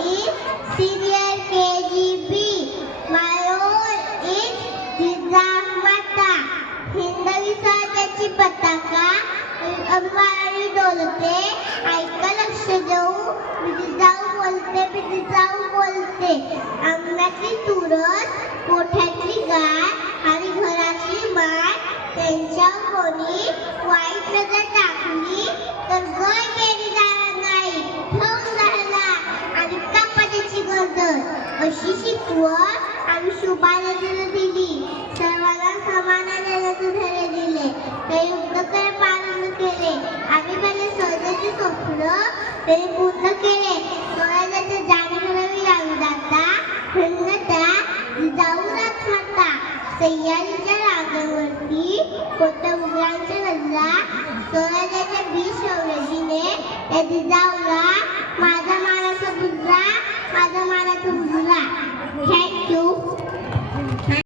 in senior KGB. My role is Jijamata. हिंदवी स्वराज्याची पताका अभिमानाने डोलते. ऐका लक्ष देऊ, मी जिजाऊ बोलते. अंगणातली तुळस, कोठ्यातली गाय आणि घरातली माय त्यांच्यावर कोणी वाईट नजर टाकली तर गय केली जाणार नाही. ठेवून राहिला आणि कपातीची गरज अशी शिकवण आम्ही शुभानंदीला दिली. सर्वांना समानाने धैर्य दिले. ते युद्ध करे पालन केले. आम्ही पहिले स्वराज्याचे स्वप्न ते पूर्ण केले. स्वराज्याच्या जाणीव लावी जाता खंडता जिजाऊ राजमाता. सह्याद्रीच्या रांगावरती कोणत्या उघड्यांच्या नजरा स्वराज्याच्या 20 शौर्यजीने या जिजाऊला